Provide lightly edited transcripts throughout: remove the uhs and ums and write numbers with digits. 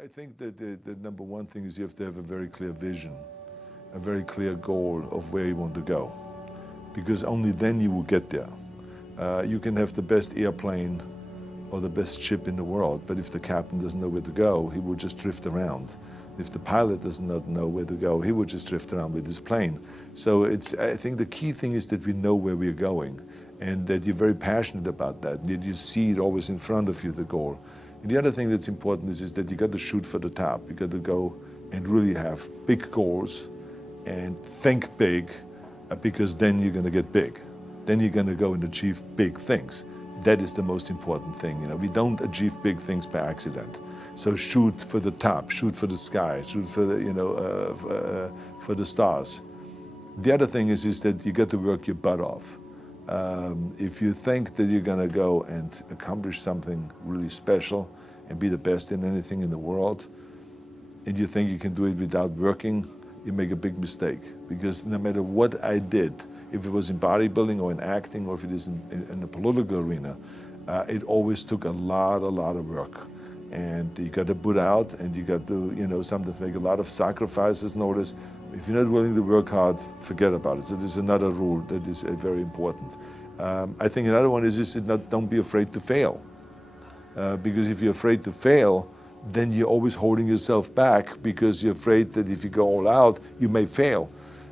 I think that the number one thing is you have to have a very clear vision, a very clear goal of where you want to go, because only then you will get there. You can have the best airplane or the best ship in the world, but if the captain doesn't know where to go, he will just drift around. If the pilot does not know where to go, he will just drift around with his plane. So I think the key thing is that we know where we're going and that you're very passionate about that, that you see it always in front of you, the goal. And the other thing that's important is that you got to shoot for the top. You got to go and really have big goals and think big, because then you're going to get big. Then you're going to go and achieve big things. That is the most important thing. You know, we don't achieve big things by accident. So shoot for the top, shoot for the sky, shoot for the, for the stars. The other thing is that you got to work your butt off. If you think that you're going to go and accomplish something really special and be the best in anything in the world, and you think you can do it without working, you make a big mistake. Because no matter what I did, if it was in bodybuilding or in acting or if it is in the political arena, it always took a lot of work. And you got to put out, and you got to, sometimes make a lot of sacrifices in order. If you're not willing to work hard, forget about it. So there's another rule that is very important. I think another one is don't be afraid to fail. Because if you're afraid to fail, then you're always holding yourself back because you're afraid that if you go all out, you may fail.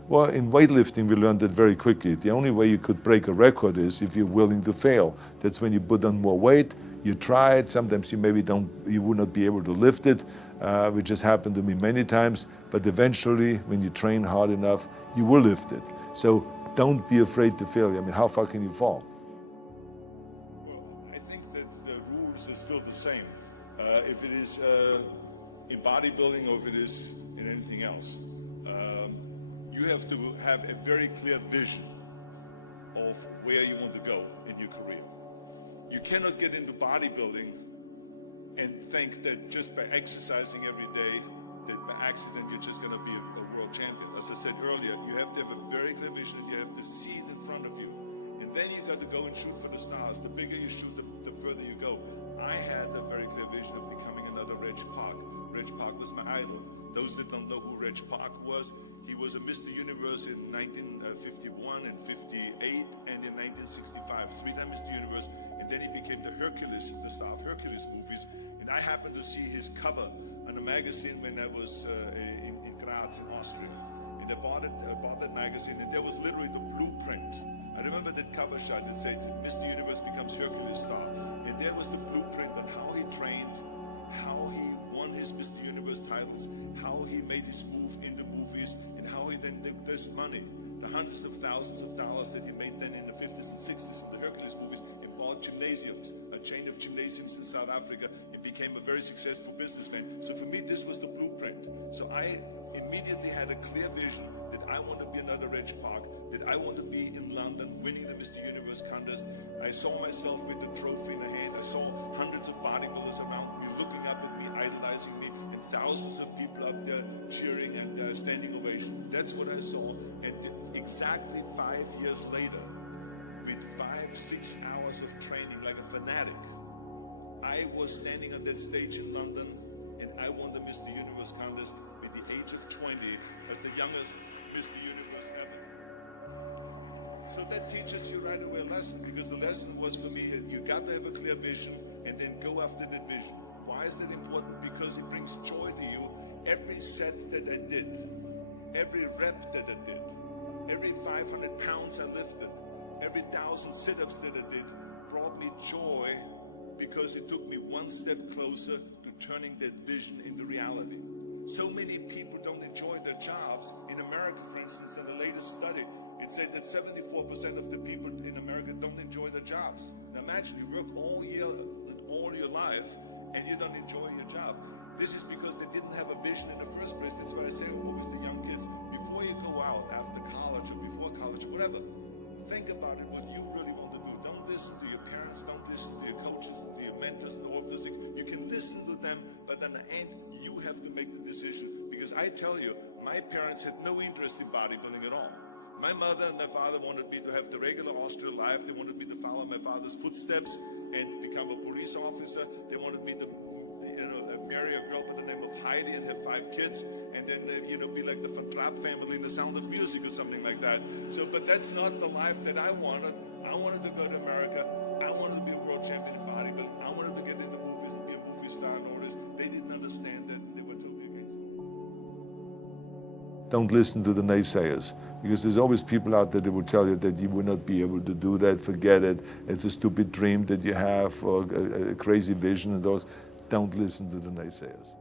Well, in weightlifting, we learned that very quickly. The only way you could break a record is if you're willing to fail. That's when you put on more weight, you try it, sometimes you would not be able to lift it, which has happened to me many times, but eventually, when you train hard enough, you will lift it. So don't be afraid to fail. I mean, how far can you fall? Well, I think that the rules are still the same. If it is in bodybuilding or if it is in anything else. You have to have a very clear vision of where you want to go in your career. You cannot get into bodybuilding and think that just by exercising every day, that by accident you're just going to be a world champion. As I said earlier, you have to have a very clear vision, and you have to see it in front of you. And then you've got to go and shoot for the stars. The bigger you shoot, the further you go. I had a very clear vision of becoming another Reg Park. Reg Park was my idol. Those that don't know who Reg Park was, he was a Mr. Universe in 1951 and 58 and in 1965, three-time Mr. Universe, and then he became the star of Hercules movies. And I happened to see his cover on a magazine when I was in Graz, in Austria. And I bought that magazine, and there was literally the blueprint. I remember that cover shot that said, Mr. Universe becomes Hercules star. And there was the blueprint on how he trained, how he won his Mr. Universe titles, how he made his move in the movies, and how he then took this money, the hundreds of thousands of dollars that he made then in the 50s and 60s from the Hercules movies, and bought gymnasiums, a chain of gymnasiums in South Africa, and became a very successful businessman. So for me, this was the blueprint. So I immediately had a clear vision that I want to be another Reg Park, that I want to be in London winning the Mr. Universe contest. I saw myself with the trophy in the hand. I saw hundreds of bodybuilders around me looking up at me, idolizing me, and thousands of people up there cheering and standing ovation. That's what I saw. And exactly 5 years later, with 5-6 hours of training like a fanatic, I was standing on that stage in London, and I won the Mr. Universe contest at the age of 20 as the youngest Mr. Universe ever. So that teaches you right away a lesson, because the lesson was for me, you got to have a clear vision and then go after that vision. Why is that important? Because it brings joy to you. Every set that I did, every rep that I did, every 500 pounds I lifted, every 1,000 sit-ups that I did brought me joy, because it took me one step closer to turning that vision into reality. So many people don't enjoy their jobs. In America, for instance, in the latest study, it said that 74% of the people in America don't enjoy their jobs. Now imagine you work all your life, and you don't enjoy your job. This is because they didn't have a vision in the first place. That's why I say always to young kids, before you go out after college or before college, whatever, think about it, what you really want to do. Don't listen to your parents, don't listen to your coaches, to your mentors, to all physics. You can listen to them, but in the end, you have to make the decision. Because I tell you, my parents had no interest in bodybuilding at all. My mother and my father wanted me to have the regular Austrian life. They wanted me to follow my father's footsteps and become a police officer. They wanted me to, marry a girl by the name of society and have 5 kids, and then be like the Van Trapp family in The Sound of Music or something like that. So, but that's not the life that I wanted. I wanted to go to America. I wanted to be a world champion in bodybuilding. I wanted to get into movies and be a movie star and all this. They didn't understand that. They were totally against it. Don't listen to the naysayers, because there's always people out there that will tell you that you will not be able to do that, forget it, it's a stupid dream that you have, or a crazy vision and those. Don't listen to the naysayers.